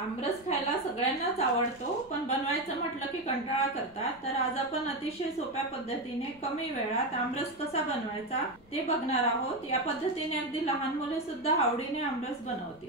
आमरस खायला सगळ्यांनाच आवडतो, पण बनवायचं म्हटलं की कंटाळा करतात। तर आज आपण अतिशय सोप्या पद्धतीने कमी वेळात आमरस कसा बनवायचा ते बघणार आहोत। या पद्धतीने अगदी लहान मुले सुद्धा आवडीने आमरस बनवतील।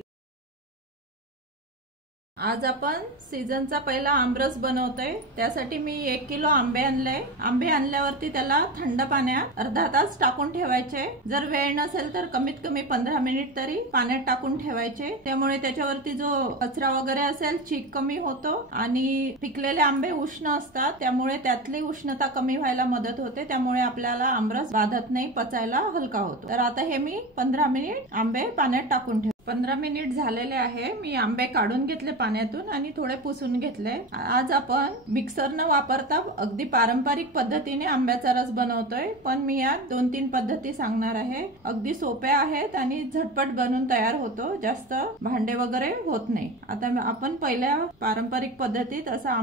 आज आपण सीजनचा पहिला आमरस बनवतोय। त्यासाठी मी 1 किलो आंबे आणले। आंबे आणल्यावरती त्याला थंड पाण्यात अर्धा तास टाकून ठेवायचे। जर वेळ नसेल तर कमीत कमी 15 मिनिट तरी पाण्यात टाकून ठेवायचे। त्यामुळे त्याच्यावरती जो कचरा वगैरे असेल चीक कमी होतो आणि पिकलेले आंबे उष्ण असतात, त्यामुळे त्यातली उष्णता कमी व्हायला मदत होते। त्यामुळे आपल्याला आमरस बाधत नाही, पचायला हलका होतो। तर आता हे मी 15 मिनिट आंबे पाण्यात टाकून ठेवले। 15 मिनिट झालेले आहे। मी आंबे काढून घेतले पाण्यातून आणि थोडे पुसून घेतले। आज आपण मिक्सर न वापरता अगदी पारंपरिक पद्धतीने आंब्याचा रस बनवतोय, पण मी यात 2-3 पद्धती सांगणार आहे। अगदी सोप्या आहेत आणि झटपट बनून तयार होतो, जास्त भांडे वगैरे होत नाही। आता आपण पहिल्या पारंपरिक पद्धतीत असा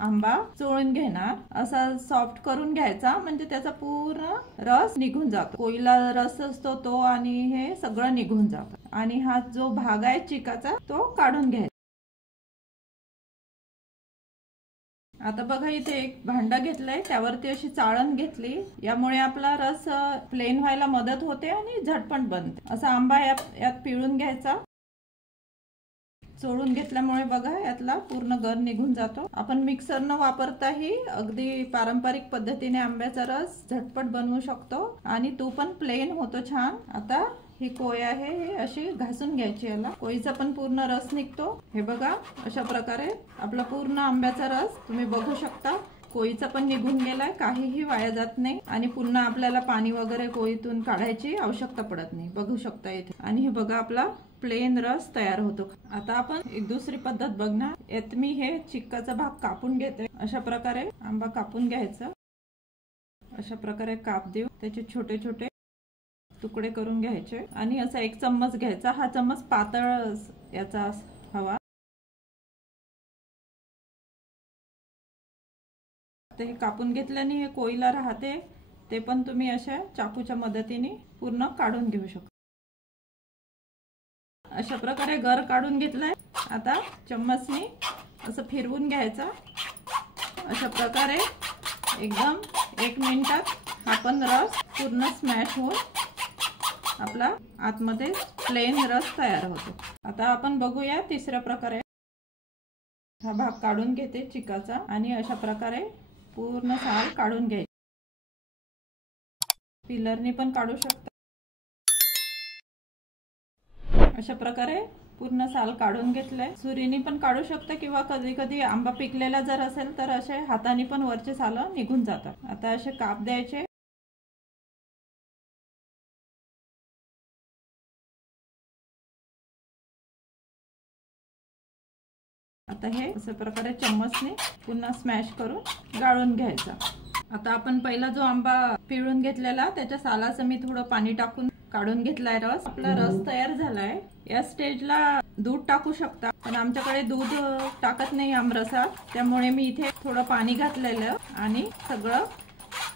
आंबा चोळून घेणार, असा सॉफ्ट करून घ्यायचा, म्हणजे त्याचा पूर्ण रस निघून जातो। कोयला रस असतो तो आणि हे सगळं निघून जातं आणि हा जो भाग आहे चिकाचा तो काढून घ्यायचा। आता बघा इथे एक भांडा घेतलाय, त्यावरती अशी चाळण घेतली। यामुळे आपला रस प्लेन व्हायला मदत होते आणि झटपट बनते। असा आंबा यात पिळून घ्यायचा। चोळून घेतल्यामुळे बघा यातला पूर्ण गर निघून जातो। आपण मिक्सर न वापरताही अगदी पारंपरिक पद्धतीने आंब्याचा रस झटपट बनवू शकतो आणि तो पण प्लेन होतो छान। आता ही कोय आहे, हे अशी घासून घ्यायची। याला कोयीचा पण पूर्ण रस निघतो। हे बघा अशा प्रकारे आपला पूर्ण आंब्याचा रस तुम्ही बघू शकता, कोयीचा पण निघून गेलाय, काहीही वाया जात नाही आणि पुन्हा आपल्याला पाणी वगैरे कोयीतून काढायची आवश्यकता पडत नाही, बघू शकता इथे। आणि हे बघा आपला प्लेन रस तयार होतो। आता आपण एक दुसरी पद्धत बघणार। यात मी हे चिक्काचा भाग कापून घेते। अशा प्रकारे आंबा कापून घ्यायचा, अशा प्रकारे काप देऊ, त्याचे छोटे छोटे तुकडे करून घ्यायचे आणि असा एक चम्मच घ्यायचा। हा चम्मच पातळ याचा हवा। ते कापून घेतल्याने हे कोयला राहते, ते पण तुम्ही अशा चाकूच्या मदतीने पूर्ण काढून घेऊ शकता। अशा प्रकारे गर काढून घेतलाय। आता चम्मचने असं फिरवून घ्यायचा। अशा प्रकारे एकदम 1 मिनिटात हा पण रस पूर्ण स्मॅश होऊन आपला आतमध्ये प्लेन रस तयार होतो। आता आपण बघूया तिसऱ्या प्रकारे। हा भाग काढून घेते चिकाचा आणि अशा प्रकारे पूर्ण साल काढून घ्यायची। पिलरने पण काढू शकता। अशा प्रकारे पूर्ण साल काढून घेतलंय। सुरीने पण काढू शकता किंवा कधी कधी आंबा पिकलेला जर असेल तर असे हाताने पण वरचे साल निघून जातात। आता असे काप द्यायचे। आता हे अशा प्रकारे चम्मचने पुन्हा स्मॅश करून गाळून घ्यायचा। आता आपण पहिला जो आंबा पिळून घेतलेला त्याच्या सालाचं मी थोडं पाणी टाकून काढून घेतलाय रस। आपला रस तयार झालाय। या स्टेजला दूध टाकू शकता, पण आमच्याकडे दूध टाकत नाही आमरसात, त्यामुळे मी इथे थोडं पाणी घातलेलं आणि सगळं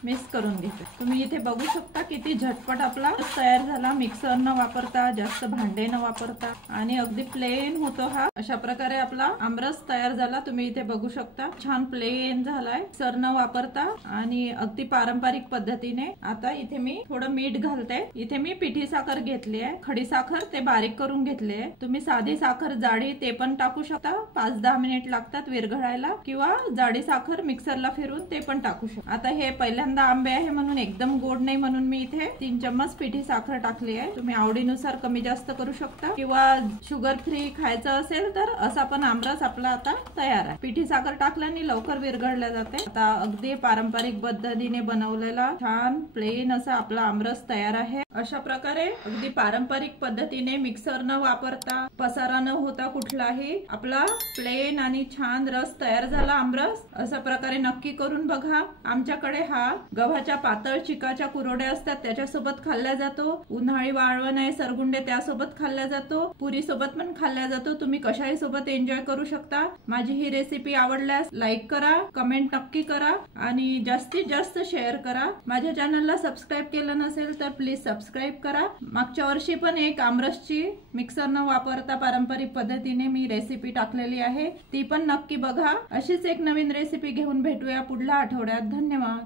मिक्स करून घेते। तुम्ही इथे बघू शकता किती झटपट आपला रस तयार झाला, मिक्सर न वापरता, जास्त भांडे न वापरता आणि अगदी प्लेन होतो हा। अशा प्रकारे आपला आमरस तयार झाला, तुम्ही इथे बघू शकता छान प्लेन झालाय, मिक्सर न वापरता आणि अगदी पारंपरिक पद्धतीने। आता इथे मी थोडं मीठ घालते। इथे मी पिठी साखर घेतली आहे, खडी साखर ते बारीक करून घेतले आहे। तुम्ही साधी साखर जाडी ते पण टाकू शकता, 5-10 मिनिट लागतात विरघळायला, किंवा जाडी साखर मिक्सरला फिरून ते पण टाकू शकता। आता हे पहिल्यांदा आंबे आहे म्हणून एकदम गोड नाही, म्हणून मी इथे 3 चम्मच पिठी साखर टाकली आहे। तुम्ही आवडीनुसार कमी जास्त करू शकता, किंवा शुगर फ्री खायचं असेल तर असा पण आमरस आपला आता तयार आहे। पिठी साखर टाकल्याने लवकर विरघळल्या जाते। आता अगदी पारंपरिक पद्धतीने बनवलेला छान प्लेन असा आपला आमरस तयार आहे। अशा प्रकारे अगदी पारंपरिक पद्धतीने मिक्सर न वापरता, पसारा न होता कुठलाही, आपला प्लेन आणि छान रस तयार झाला आमरस। अशा प्रकारे नक्की करून बघा। आमच्याकडे हा गव्हाच्या पातळ चिकाच्या कुरवड्या असतात त्याच्यासोबत खाल्ला जातो, उन्हाळी वाळवण आहे सरगुंडे त्यासोबत खाल्ला जातो, पुरी सोबत पण खाल्ला जातो। तुम्ही कशाही सोबत एन्जॉय करू शकता। माझी ही रेसिपी आवडल्यास लाईक करा, कमेंट नक्की करा आणि जास्तीत जास्त शेअर करा। माझ्या चॅनलला सबस्क्राईब केलं नसेल तर प्लीज सबस्क्राईब सबस्क्राईब करा। मागच्या वर्षी पण एक आमरसची मिक्सर न वापरता पारंपरिक पद्धतीने मी रेसिपी टाकलेली आहे, ती पण नक्की बघा। अशीच एक नवीन रेसिपी घेऊन भेटूया पुढल्या आठवड्यात। धन्यवाद।